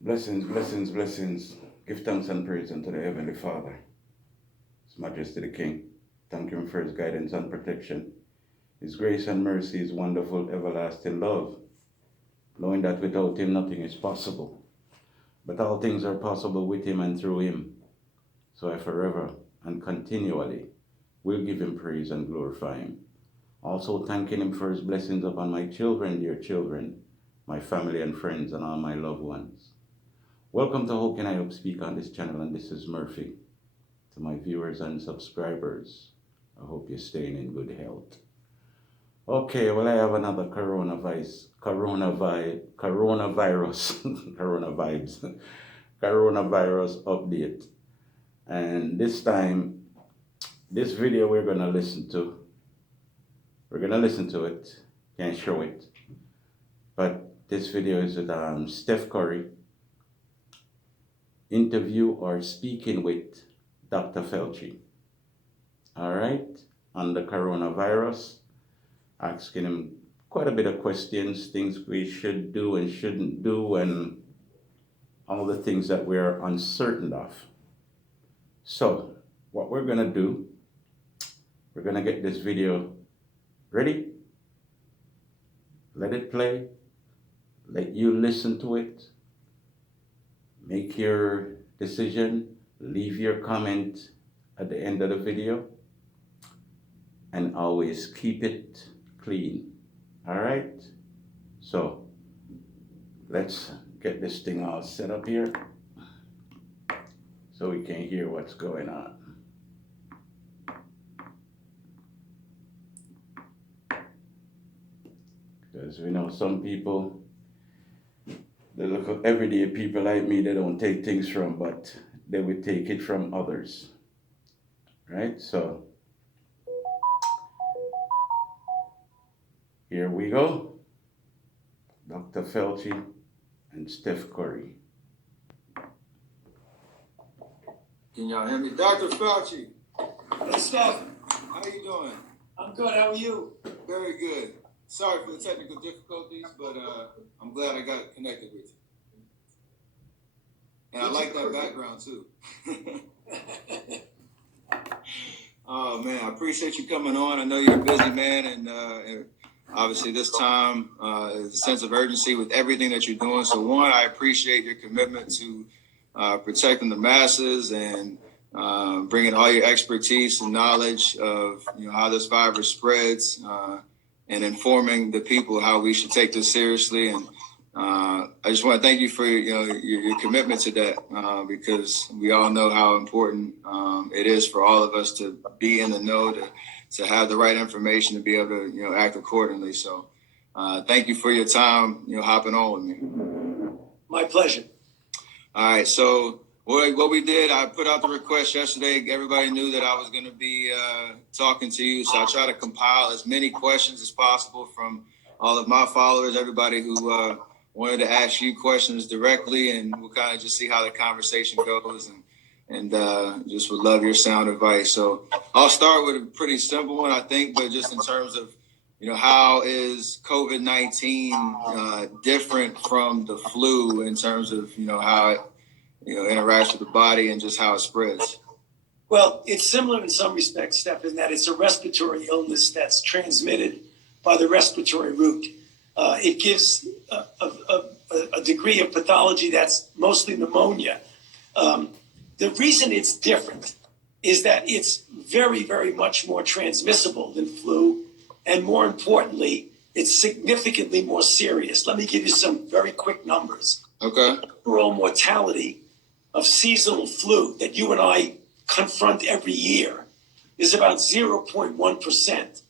Blessings, blessings, blessings. Give thanks and praise unto the Heavenly Father, His Majesty the King. Thank Him for His guidance and protection, His grace and mercy, His wonderful everlasting love, knowing that without Him nothing is possible. But all things are possible with Him and through Him. So I forever and continually will give Him praise and glorify Him. Also thanking Him for His blessings upon my children, dear children, my family and friends, and all my loved ones. Welcome to How Can I Help Speak on this channel, and this is Murphy. To my viewers and subscribers, I hope you're staying in good health. Okay, well, I have another coronavirus update. And this time, this video we're gonna listen to it, can't show it. But this video is with Steph Curry, interview or speaking with Dr. FAUCI. All right, on the coronavirus, asking him quite a bit of questions, things we should do and shouldn't do, and all the things that we're uncertain of. So what we're gonna do, we're gonna get this video ready, let it play, let you listen to it, make your decision, leave your comment at the end of the video, and always keep it clean. All right? So let's get this thing all set up here so we can hear what's going on. Because we know some people, they look at everyday people like me, they don't take things from, but they would take it from others. Right? So here we go. Dr. FAUCI and Steph Curry. Can y'all hear me? Dr. FAUCI. Hey, Steph. How you doing? I'm good. How are you? Very good. Sorry for the technical difficulties, but I'm glad I got connected with you. And I like that background too. Oh man, I appreciate you coming on. I know you're a busy man, and obviously this time is a sense of urgency with everything that you're doing. So one, I appreciate your commitment to protecting the masses and bringing all your expertise and knowledge of how this virus spreads. And informing the people how we should take this seriously. And I just want to thank you for your commitment to that, because we all know how important it is for all of us to be in the know, to have the right information, to be able to act accordingly. So thank you for your time, hopping on with me. My pleasure. All right, so what we did, I put out the request yesterday. Everybody knew that I was going to be talking to you, so I try to compile as many questions as possible from all of my followers, everybody who wanted to ask you questions directly, and we'll kind of just see how the conversation goes, and just would love your sound advice. So I'll start with a pretty simple one, I think, but just in terms of, how is COVID-19 different from the flu in terms of, how it interacts with the body and just how it spreads? Well, it's similar in some respects, Steph, in that it's a respiratory illness that's transmitted by the respiratory route. It gives a degree of pathology that's mostly pneumonia. The reason it's different is that it's very, very much more transmissible than flu. And more importantly, it's significantly more serious. Let me give you some very quick numbers. Okay. Overall mortality of seasonal flu that you and I confront every year is about 0.1%.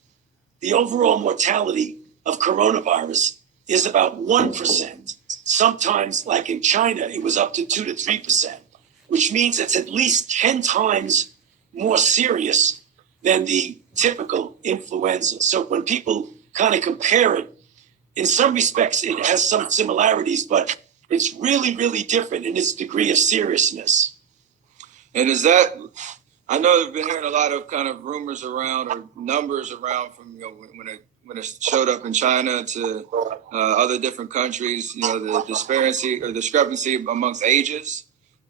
The overall mortality of coronavirus is about 1%. Sometimes, like in China, it was up to 2 to 3%, which means it's at least 10 times more serious than the typical influenza. So when people kind of compare it, in some respects, it has some similarities, but it's really, really different in its degree of seriousness. And is that, I know they've been hearing a lot of kind of rumors around or numbers around from, when it showed up in China to other different countries, the discrepancy amongst ages,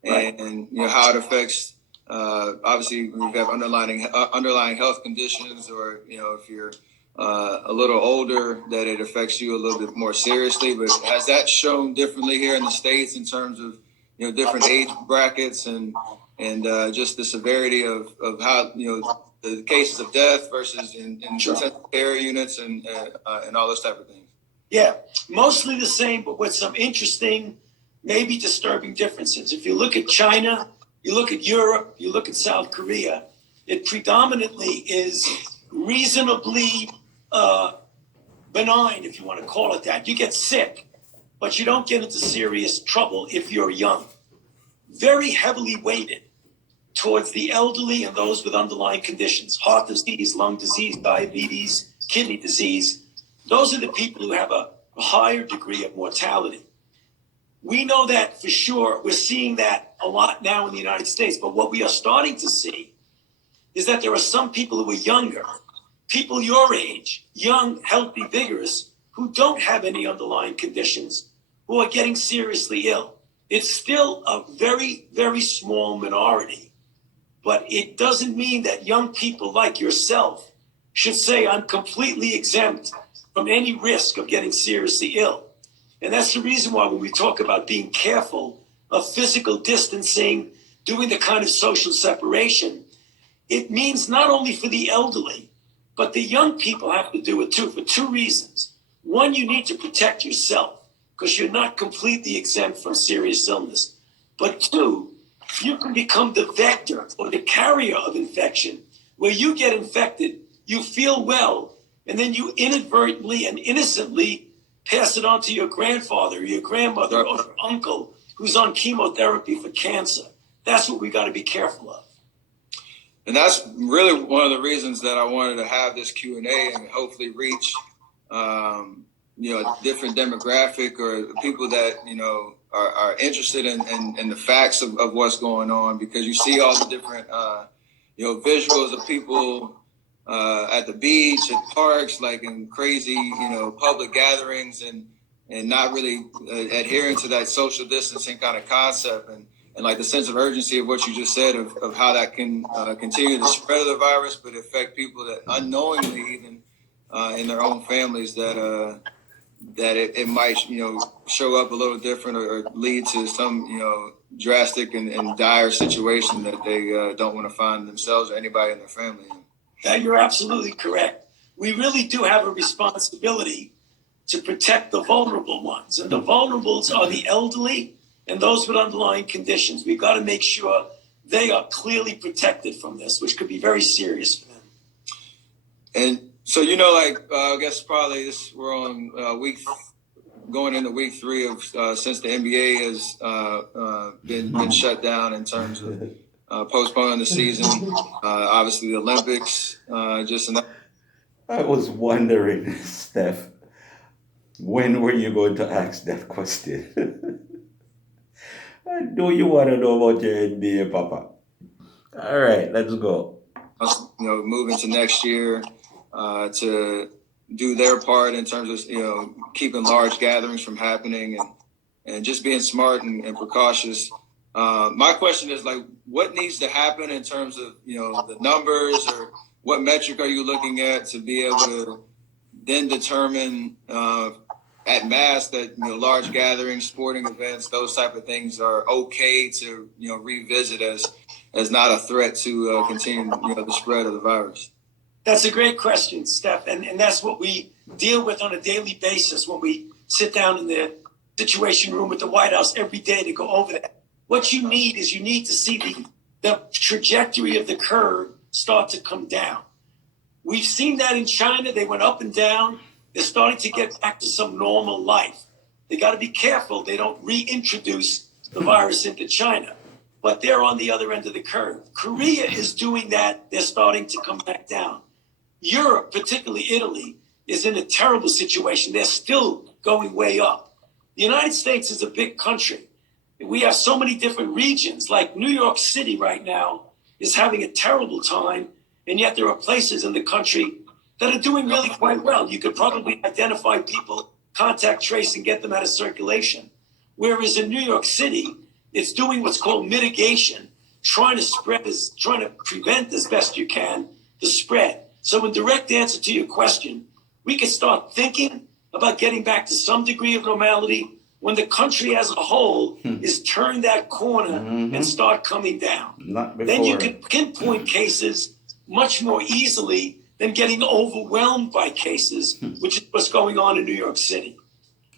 and how it affects. Obviously, we have underlying health conditions, or if you're a little older, that it affects you a little bit more seriously. But has that shown differently here in the States in terms of different age brackets and just the severity of how the cases of death versus in intensive care units and all those type of things? Yeah, mostly the same, but with some interesting, maybe disturbing differences. If you look at China, you look at Europe, you look at South Korea, it predominantly is reasonably benign, if you want to call it that. You get sick, but you don't get into serious trouble if you're young. Very heavily weighted towards the elderly and those with underlying conditions, heart disease, lung disease, diabetes, kidney disease. Those are the people who have a higher degree of mortality. We know that for sure. We're seeing that a lot now in the United States. But what we are starting to see is that there are some people who are younger, people your age, young, healthy, vigorous, who don't have any underlying conditions, who are getting seriously ill. It's still a very, very small minority, but it doesn't mean that young people like yourself should say, I'm completely exempt from any risk of getting seriously ill. And that's the reason why when we talk about being careful of physical distancing, doing the kind of social separation, it means not only for the elderly, but the young people have to do it too, for two reasons. One, you need to protect yourself because you're not completely exempt from serious illness. But two, you can become the vector or the carrier of infection, where you get infected, you feel well, and then you inadvertently and innocently pass it on to your grandfather or your grandmother or your uncle who's on chemotherapy for cancer. That's what we got to be careful of. And that's really one of the reasons that I wanted to have this Q&A and hopefully reach, a different demographic or people that, are interested in the facts of what's going on, because you see all the different, visuals of people at the beach, at parks, like in crazy, public gatherings and not really adhering to that social distancing kind of concept. And like the sense of urgency of what you just said of how that can continue the spread of the virus, but affect people that unknowingly even in their own families that it might, show up a little different or lead to some, drastic and dire situation that they don't want to find themselves or anybody in their family in. You're absolutely correct. We really do have a responsibility to protect the vulnerable ones. And the vulnerables are the elderly and those with underlying conditions. We've got to make sure they are clearly protected from this, which could be very serious for them. And so, I guess probably we're on going into week 3 of since the NBA has been shut down in terms of postponing the season. Obviously, the Olympics just enough. I was wondering, Steph, when were you going to ask that question? I know you want to know about your NBA, Papa. All right, let's go. Moving to next year to do their part in terms of, keeping large gatherings from happening and just being smart and precautious. My question is, what needs to happen in terms of, the numbers, or what metric are you looking at to be able to then determine at mass that, large gatherings, sporting events, those type of things are okay to, revisit as not a threat to continue, the spread of the virus? That's a great question, Steph. And that's what we deal with on a daily basis when we sit down in the Situation Room at the White House every day to go over that. What you need is to see the trajectory of the curve start to come down. We've seen that in China. They went up and down. They're starting to get back to some normal life. They got to be careful they don't reintroduce the virus into China. But they're on the other end of the curve. Korea is doing that. They're starting to come back down. Europe, particularly Italy, is in a terrible situation. They're still going way up. The United States is a big country. We have so many different regions. Like New York City right now is having a terrible time, and yet there are places in the country that are doing really quite well. You could probably identify people, contact trace, and get them out of circulation. Whereas in New York City, it's doing what's called mitigation, trying to prevent as best you can the spread. So in direct answer to your question, we can start thinking about getting back to some degree of normality when the country as a whole is turned that corner and start coming down. Not before. Then you can pinpoint cases much more easily than getting overwhelmed by cases, which is what's going on in New York City.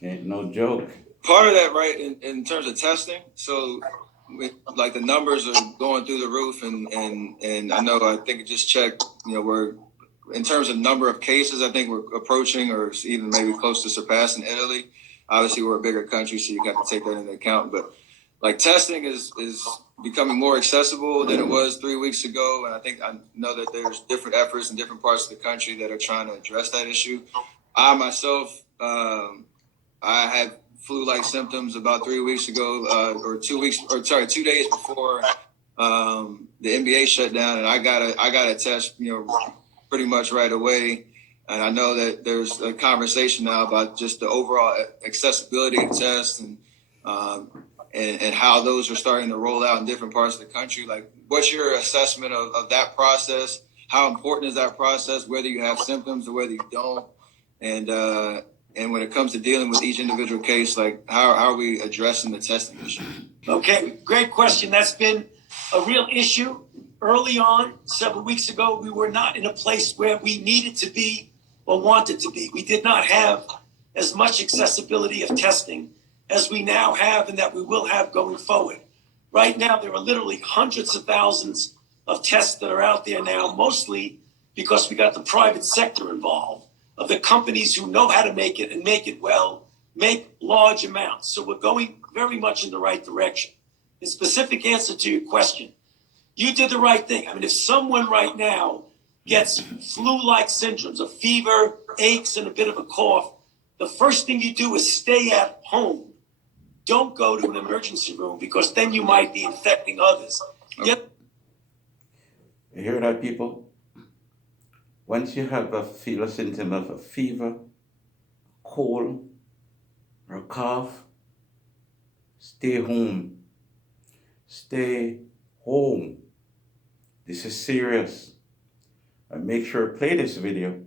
Ain't no joke. Part of that, right, in terms of testing. So, like the numbers are going through the roof, and I think it just checked. We're in terms of number of cases, I think we're approaching or even maybe close to surpassing Italy. Obviously, we're a bigger country, so you got to take that into account. But like testing is becoming more accessible than it was 3 weeks ago, and I know that there's different efforts in different parts of the country that are trying to address that issue. I myself, I had flu-like symptoms about 3 weeks ago, 2 days before the NBA shut down, and I got a test, pretty much right away. And I know that there's a conversation now about just the overall accessibility of tests and how those are starting to roll out in different parts of the country. Like, what's your assessment of that process? How important is that process, whether you have symptoms or whether you don't? And when it comes to dealing with each individual case, like how are we addressing the testing issue? Okay, great question. That's been a real issue. Early on, several weeks ago, we were not in a place where we needed to be or wanted to be. We did not have as much accessibility of testing as we now have and that we will have going forward. Right now, there are literally hundreds of thousands of tests that are out there now, mostly because we got the private sector involved, of the companies who know how to make it and make it well, make large amounts. So we're going very much in the right direction. In specific answer to your question, you did the right thing. I mean, if someone right now gets flu-like symptoms, a fever, aches, and a bit of a cough, the first thing you do is stay at home. Don't go to an emergency room because then you might be infecting others. You hear that, people? Once you feel a symptom of a fever, cold, or a cough, stay home. Stay home. This is serious. And make sure to play this video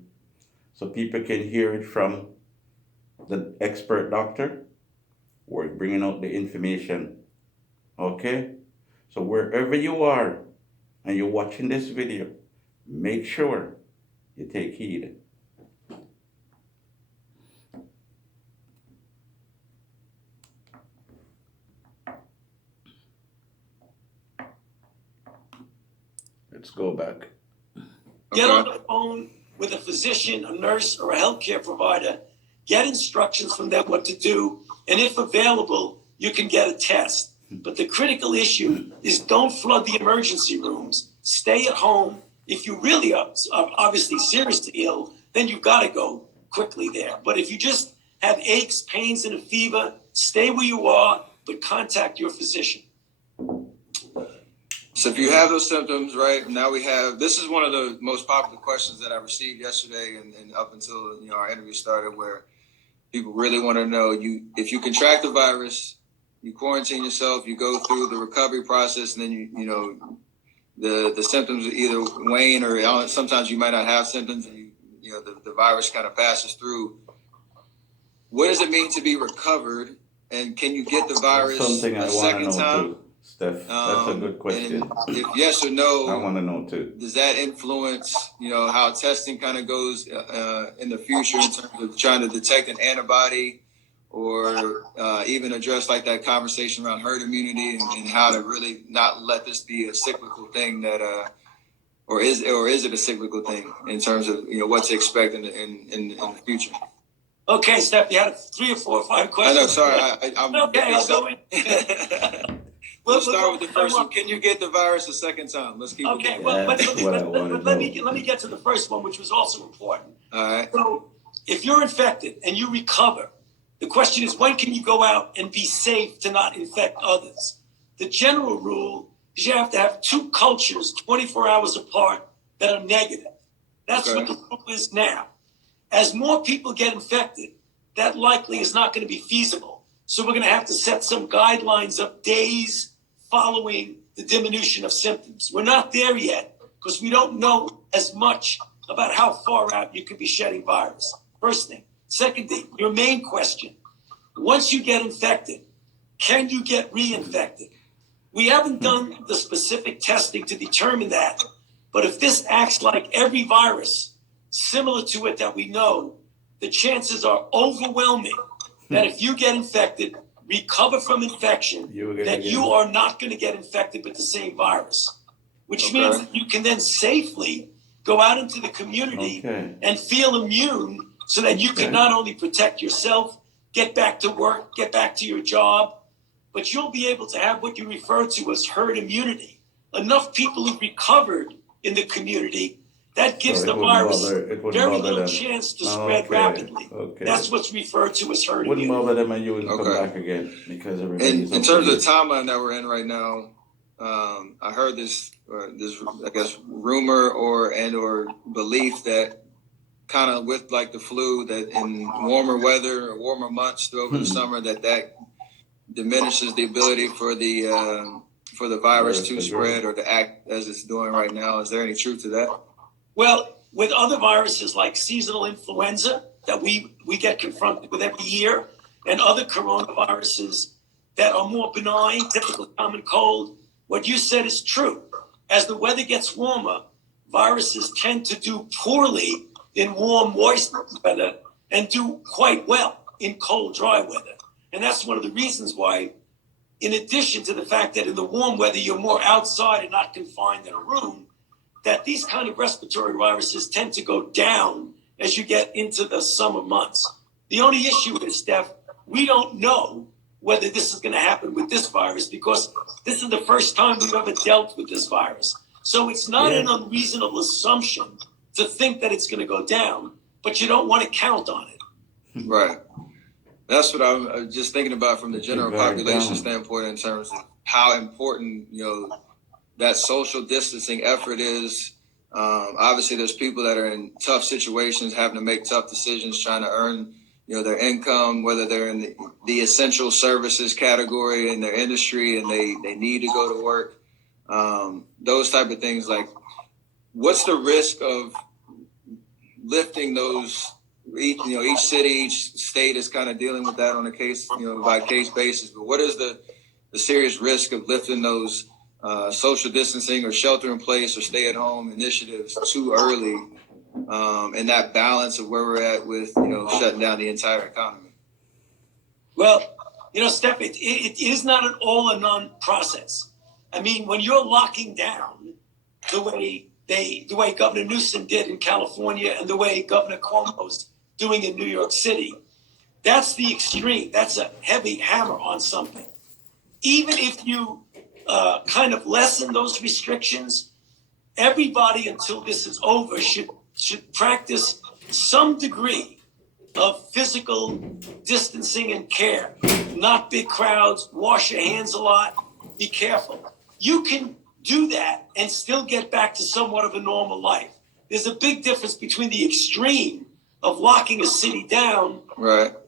so people can hear it from the expert doctor or bringing out the information. Okay? So wherever you are and you're watching this video, make sure you take heed. Let's go back. Get on the phone with a physician, a nurse, or a healthcare provider. Get instructions from them what to do. And if available, you can get a test. But the critical issue is don't flood the emergency rooms. Stay at home. If you really are obviously seriously ill, then you've got to go quickly there. But if you just have aches, pains, and a fever, stay where you are, but contact your physician. So if you have those symptoms, right, now this is one of the most popular questions that I received yesterday and up until our interview started, where people really want to know, if you contract the virus, you quarantine yourself, you go through the recovery process, and then the symptoms either wane or sometimes you might not have symptoms, and the virus kind of passes through. What does it mean to be recovered, and can you get the virus a second time? Too, Steph, that's a good question. If yes or no, I want to know too. Does that influence, how testing kind of goes in the future in terms of trying to detect an antibody, or even address like that conversation around herd immunity and how to really not let this be a cyclical thing that, or is it a cyclical thing in terms of what to expect in the future? Okay, Steph, you had 3 or 4 or 5 questions. I know, sorry. I'm okay, I'll go in. We'll start with the first one. Can you get the virus a second time? Let's keep it going. Let me get to the first one, which was also important. All right. So if you're infected and you recover, the question is, when can you go out and be safe to not infect others? The general rule is you have to have two cultures 24 hours apart that are negative. That's Okay. what the rule is now. As more people get infected, that likely is not going to be feasible. So we're going to have to set some guidelines of days following the diminution of symptoms. We're not there yet because we don't know as much about how far out you could be shedding virus. First thing. Second thing, your main question. Once you get infected, can you get reinfected? We haven't done the specific testing to determine that. But if this acts like every virus similar to it that we know, the chances are overwhelming that if you get infected, recover from infection, that you are not going to get infected with the same virus, which means that you can then safely go out into the community and feel immune so that you can not only protect yourself, get back to work, get back to your job, but you'll be able to have what you refer to as herd immunity. Enough people who've recovered in the community, that gives the virus very little chance to spread rapidly. That's what's referred to as herd immunity. Wouldn't bother them and you wouldn't come back again because everybody's In terms of the timeline that we're in right now, I heard this I guess rumor or belief that kind of with like the flu, that in warmer weather or warmer months over the summer, that diminishes the ability for the virus to spread or to act as it's doing right now. Is there any truth to that? Well, with other viruses like seasonal influenza that we get confronted with every year, and other coronaviruses that are more benign, typical common cold, what you said is true. As the weather gets warmer, viruses tend to do poorly in warm, moist weather and do quite well in cold, dry weather. And that's one of the reasons why, in addition to the fact that in the warm weather you're more outside and not confined in a room, that these kind of respiratory viruses tend to go down as you get into the summer months. The only issue is, Steph, we don't know whether this is going to happen with this virus because this is the first time we've ever dealt with this virus. So it's not an unreasonable assumption to think that it's going to go down, but you don't want to count on it. Right. That's what I'm just thinking about from the general population standpoint in terms of how important, that social distancing effort is. Obviously, there's people that are in tough situations, having to make tough decisions, trying to earn, their income, whether they're in the essential services category in their industry and they need to go to work. Those type of things. Like, what's the risk of lifting those? Each city, each state is kind of dealing with that on a case, by case basis. But what is the serious risk of lifting those social distancing or shelter in place or stay at home initiatives too early, and that balance of where we're at with, shutting down the entire economy? Well, Steph, it is not an all or none process. I mean, when you're locking down the way Governor Newsom did in California and the way Governor Cuomo's doing in New York City, that's the extreme. That's a heavy hammer on something. Even if you kind of lessen those restrictions, everybody until this is over should practice some degree of physical distancing and care. Not big crowds, wash your hands a lot, be careful. You can do that and still get back to somewhat of a normal life. There's a big difference between the extreme of locking a city down,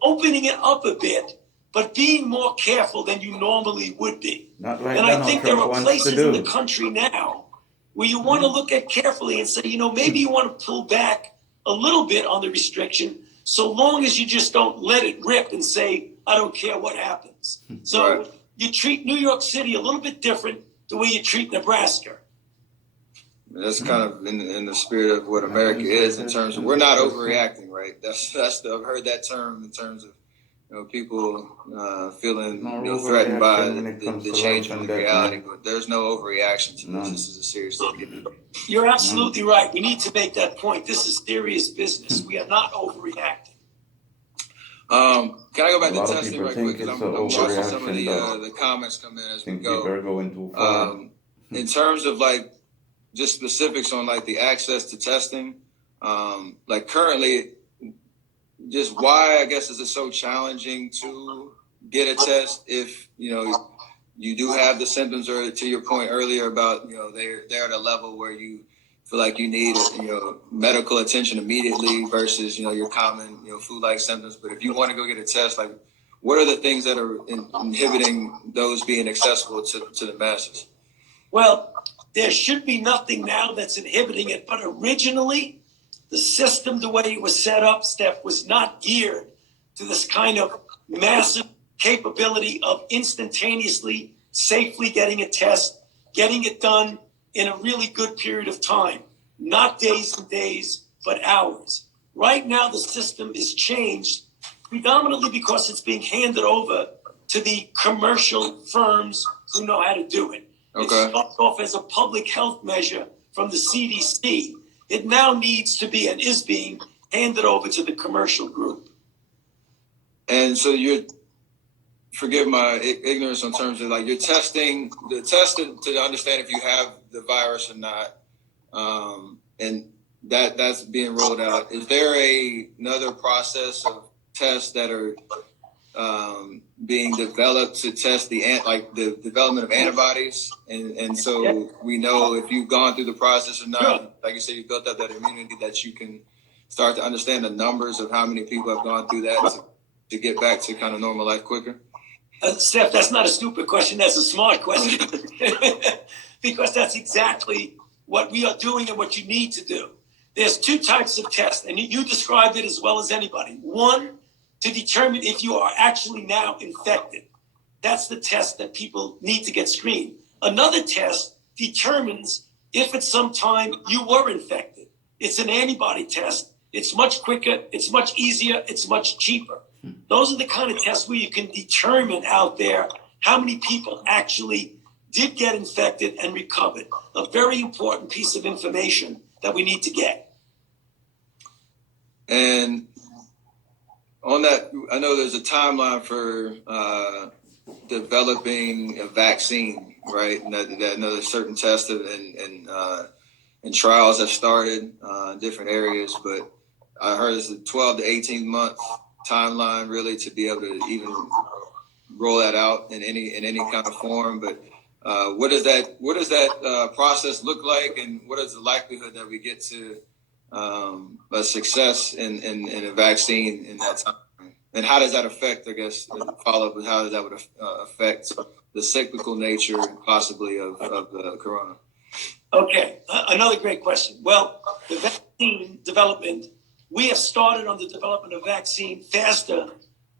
opening it up a bit, but being more careful than you normally would be. Not like and I think there are places in the country now where you want to look at carefully and say, maybe you want to pull back a little bit on the restriction so long as you just don't let it rip and say, I don't care what happens. So you treat New York City a little bit different the way you treat Nebraska. That's kind of in the spirit of what America is in terms of we're not overreacting, right? I've heard that term in terms of people feeling threatened by the change in reality, but there's no overreaction to this. This is a serious thing. You're absolutely right. We need to make that point. This is serious business. We are not overreacting. Can I go back to testing right quick? Because I'm watching some of the comments come in as we go. In terms of just specifics on the access to testing, currently, just why I guess is it so challenging to get a test if you do have the symptoms, or to your point earlier about, they're at a level where you feel like you need, medical attention immediately versus, your common, flu-like symptoms. But if you want to go get a test, like, what are the things that are inhibiting those being accessible to the masses? Well, there should be nothing now that's inhibiting it, but originally the system, the way it was set up, Steph, was not geared to this kind of massive capability of instantaneously, safely getting a test, getting it done in a really good period of time, not days and days, but hours. Right now, the system is changed predominantly because it's being handed over to the commercial firms who know how to do it. Okay. It started off as a public health measure from the CDC. It now needs to be and is being handed over to the commercial group. And so forgive my ignorance in terms of like you're testing to understand if you have the virus or not, and that's being rolled out. Is there another process of tests that are being developed to test the development of antibodies, and so we know if you've gone through the process or not? Sure. Like you said, you built up that immunity that you can start to understand the numbers of how many people have gone through that to get back to kind of normal life quicker. Steph, that's not a stupid question. That's a smart question. Because that's exactly what we are doing and what you need to do. There's two types of tests, and you described it as well as anybody. One, to determine if you are actually now infected. That's the test that people need to get screened. Another test determines if at some time you were infected. It's an antibody test. It's much quicker. It's much easier. It's much cheaper. Those are the kind of tests where you can determine out there how many people actually did get infected and recovered. A very important piece of information that we need to get. And on that, I know there's a timeline for developing a vaccine, right? And that another certain tests and trials have started in different areas, but I heard it's a 12 to 18 month timeline really to be able to even roll that out in any kind of form. But what does that process look like, and what is the likelihood that we get to a success in a vaccine in that time? And how does that affect, I guess, the follow-up with how that would affect the cyclical nature possibly of the corona? Okay, another great question. Well, the vaccine development, we have started on the development of vaccine faster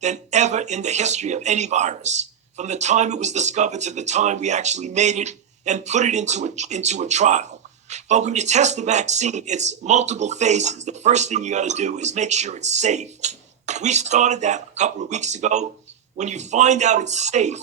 than ever in the history of any virus. From the time it was discovered to the time we actually made it and put it into a trial. But when you test the vaccine, it's multiple phases. The first thing you got to do is make sure it's safe. We started that a couple of weeks ago. When you find out it's safe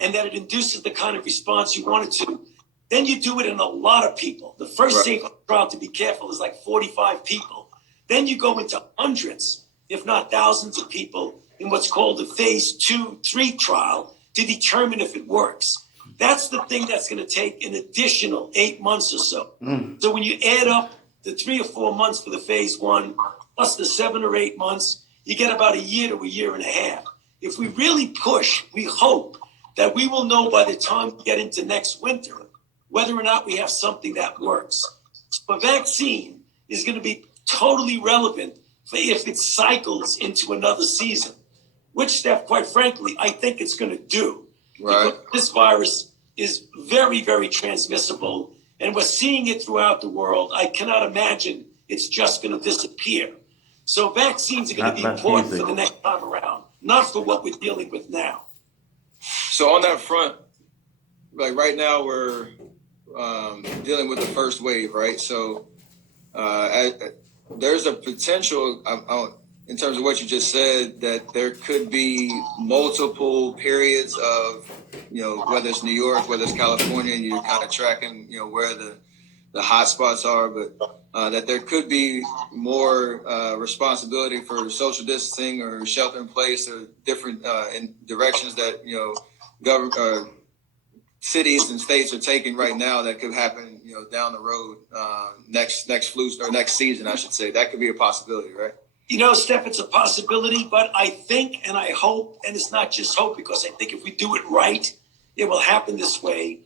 and that it induces the kind of response you want it to, then you do it in a lot of people. The first safe trial, to be careful, is like 45 people. Then you go into hundreds, if not thousands of people in what's called a phase 2-3 trial to determine if it works. That's the thing that's going to take an additional 8 months or so. So when you add up the 3 or 4 months for the phase 1 plus the 7 or 8 months, you get about a year to a year and a half. If we really push, we hope that we will know by the time we get into next winter whether or not we have something that works. So a vaccine is going to be totally relevant for if it cycles into another season, which, Steph, quite frankly, I think it's going to do. Right. Because this virus is very, very transmissible, and we're seeing it throughout the world. I cannot imagine it's just going to disappear. So vaccines are going to be important for the next time around, not for what we're dealing with now. So on that front, like right now we're dealing with the first wave, right? So there's a potential, in terms of what you just said, that there could be multiple periods of, whether it's New York, whether it's California, and you're kind of tracking, where the hot spots are, but that there could be more responsibility for social distancing or shelter in place or different in directions that, cities and states are taking right now that could happen, down the road, next flu or next season, I should say. That could be a possibility, right? Steph, it's a possibility, but I think and I hope, and it's not just hope, because I think if we do it right, it will happen this way,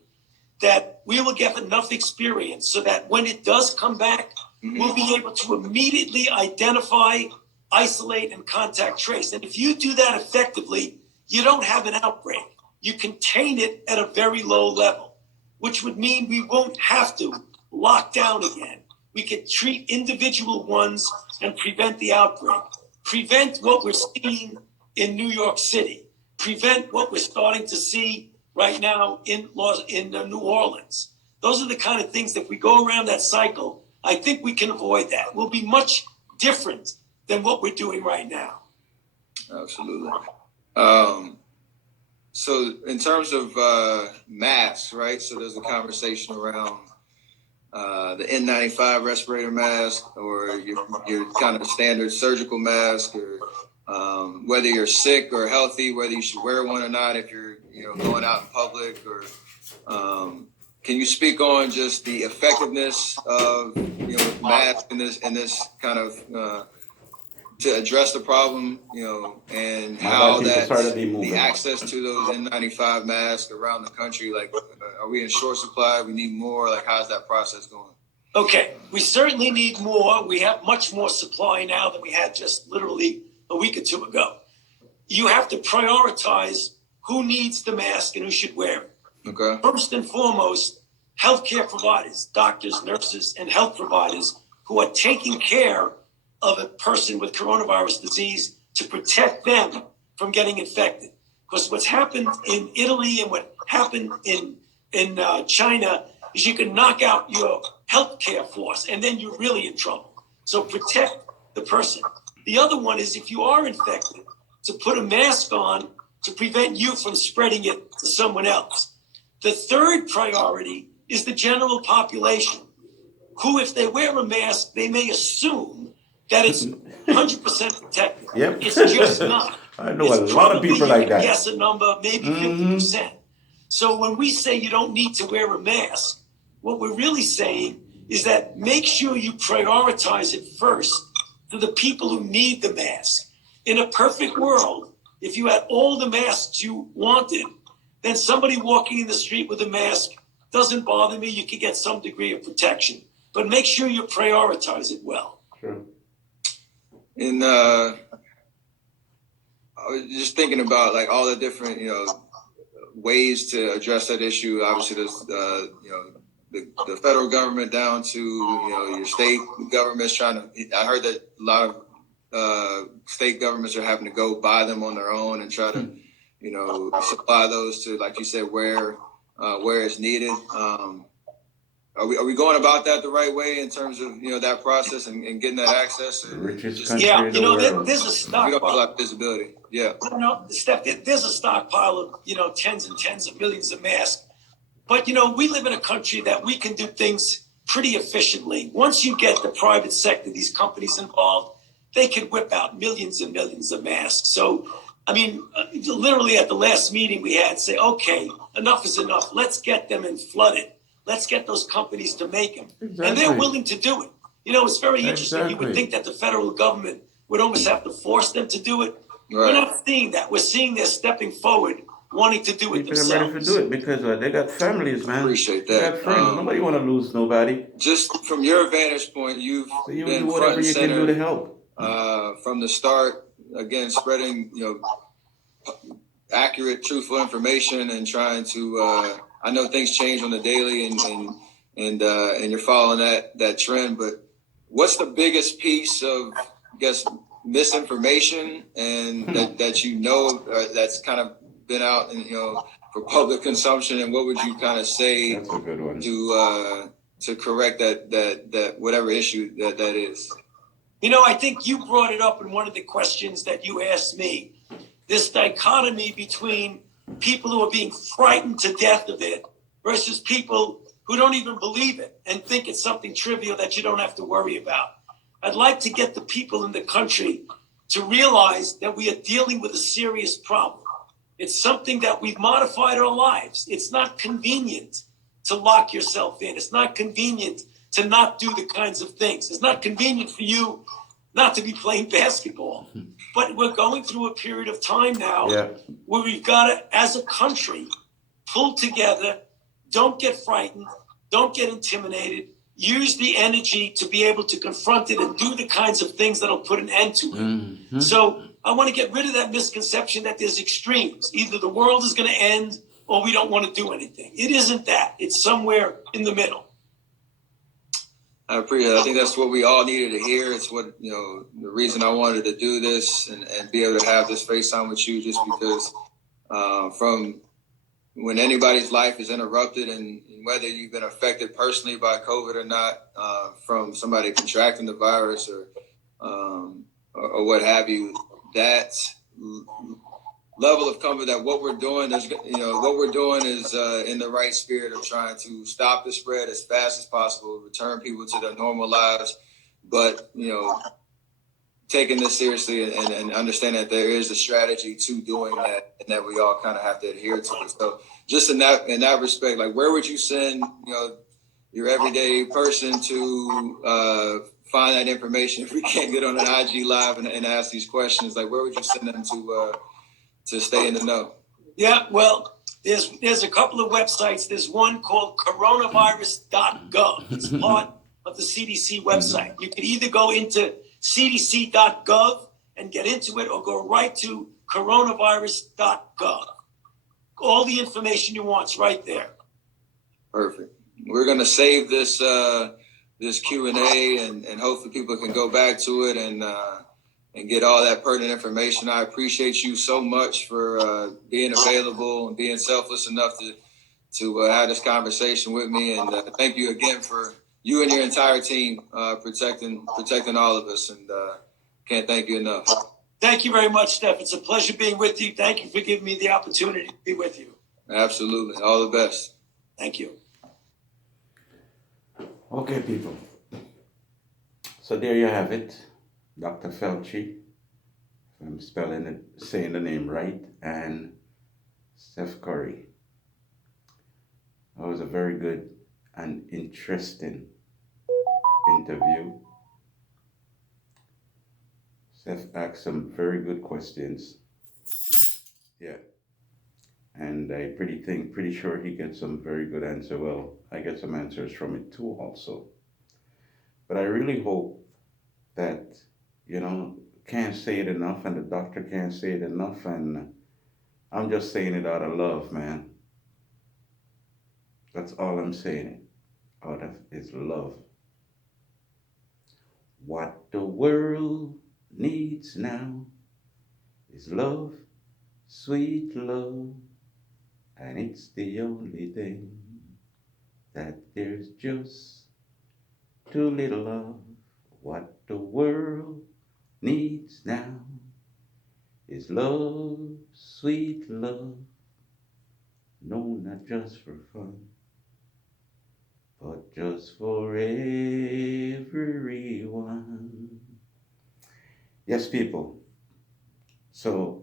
that we will get enough experience so that when it does come back, we'll be able to immediately identify, isolate, and contact trace. And if you do that effectively, you don't have an outbreak. You contain it at a very low level, which would mean we won't have to lock down again. We can treat individual ones and prevent the outbreak. Prevent what we're seeing in New York City. Prevent what we're starting to see right now in New Orleans. Those are the kind of things that if we go around that cycle, I think we can avoid that. We'll be much different than what we're doing right now. Absolutely. So in terms of masks, right? So there's a conversation around the N95 respirator mask, or your kind of standard surgical mask, or whether you're sick or healthy, whether you should wear one or not if you're going out in public, or can you speak on just the effectiveness of masks in this kind of to address the problem, and how that the access to those N95 masks around the country, like, are we in short supply? We need more. Like, how's that process going? Okay, we certainly need more. We have much more supply now than we had just literally a week or two ago. You have to prioritize who needs the mask and who should wear it. Okay. First and foremost, healthcare providers, doctors, nurses, and health providers who are taking care of a person with coronavirus disease to protect them from getting infected. Because what's happened in Italy and what happened in China is you can knock out your healthcare force and then you're really in trouble. So protect the person. The other one is, if you are infected, to put a mask on to prevent you from spreading it to someone else. The third priority is the general population, who, if they wear a mask, they may assume that it's 100% protected. Yep. It's just not. I know a lot of people like that. Guess a number, maybe 50%. So when we say you don't need to wear a mask, what we're really saying is that make sure you prioritize it first to the people who need the mask. In a perfect world, if you had all the masks you wanted, then somebody walking in the street with a mask doesn't bother me. You can get some degree of protection, but make sure you prioritize it well. Sure. And I was just thinking about like all the different, ways to address that issue. Obviously, there's, the federal government down to, your state governments trying to, I heard that a lot of state governments are having to go buy them on their own and try to, supply those to, like you said, where it's needed. Are we going about that the right way in terms of, that process and getting that access? Richest country in the world. There's a stockpile. We don't have a lot of visibility. Yeah. Steph, there's a stockpile of, tens and tens of millions of masks. But, we live in a country that we can do things pretty efficiently. Once you get the private sector, these companies involved, they could whip out millions and millions of masks. So, literally at the last meeting we had, say, okay, enough is enough. Let's get them and flood it. Let's get those companies to make them. Exactly. And they're willing to do it. It's very interesting. Exactly. You would think that the federal government would almost have to force them to do it. Right. We're not seeing that. We're seeing they're stepping forward, wanting to do it themselves. They're ready to do it because they got families, man. Appreciate that. They got friends. Nobody want to lose nobody. Just from your vantage point, you've been do front and you center can do to help. From the start. Again, spreading accurate, truthful information and trying to. I know things change on the daily, and you're following that trend. But what's the biggest piece of, I guess, misinformation and that that's kind of been out and for public consumption? And what would you kind of say to correct that whatever issue that is? I think you brought it up in one of the questions that you asked me. This dichotomy between people who are being frightened to death of it versus people who don't even believe it and think it's something trivial that you don't have to worry about. I'd like to get the people in the country to realize that we are dealing with a serious problem. It's something that we've modified our lives. It's not convenient to lock yourself in. It's not convenient to not do the kinds of things. It's not convenient for you not to be playing basketball. But we're going through a period of time now where we've got to, as a country, pull together, don't get frightened, don't get intimidated, use the energy to be able to confront it and do the kinds of things that'll put an end to it. Mm-hmm. So I want to get rid of that misconception that there's extremes. Either the world is going to end or we don't want to do anything. It isn't that. It's somewhere in the middle. I appreciate it. I think that's what we all needed to hear. It's what, the reason I wanted to do this and be able to have this FaceTime with you, just because from when anybody's life is interrupted, and whether you've been affected personally by COVID or not, from somebody contracting the virus or what have you, that level of comfort that what we're doing is, what we're doing is in the right spirit of trying to stop the spread as fast as possible, return people to their normal lives, but, taking this seriously and understanding that there is a strategy to doing that, and that we all kind of have to adhere to it. So just in that respect, like, where would you send, your everyday person to find that information if we can't get on an IG live and ask these questions? Like, where would you send them to stay in the know? Yeah, well, there's a couple of websites. There's one called coronavirus.gov. It's part of the CDC website. You can either go into cdc.gov and get into it, or go right to coronavirus.gov. All the information you want's right there. Perfect. We're gonna save this this Q&A, and hopefully people can go back to it and get all that pertinent information. I appreciate you so much for being available and being selfless enough to have this conversation with me. And thank you again for you and your entire team protecting all of us. And can't thank you enough. Thank you very much, Steph. It's a pleasure being with you. Thank you for giving me the opportunity to be with you. Absolutely. All the best. Thank you. Okay, people. So there you have it. Dr. FAUCI, if I'm saying the name right, and Steph Curry. That was a very good and interesting interview. Steph asked some very good questions. Yeah. And I pretty sure he gets some very good answer. Well, I get some answers from it too also. But I really hope that, can't say it enough, and the doctor can't say it enough, and I'm just saying it out of love, man. That's all I'm saying. Out of is love. What the world needs now is love, sweet love, and it's the only thing that there's just too little of. What the world needs now is love, sweet love. No, not just for fun, but just for everyone. Yes, people. So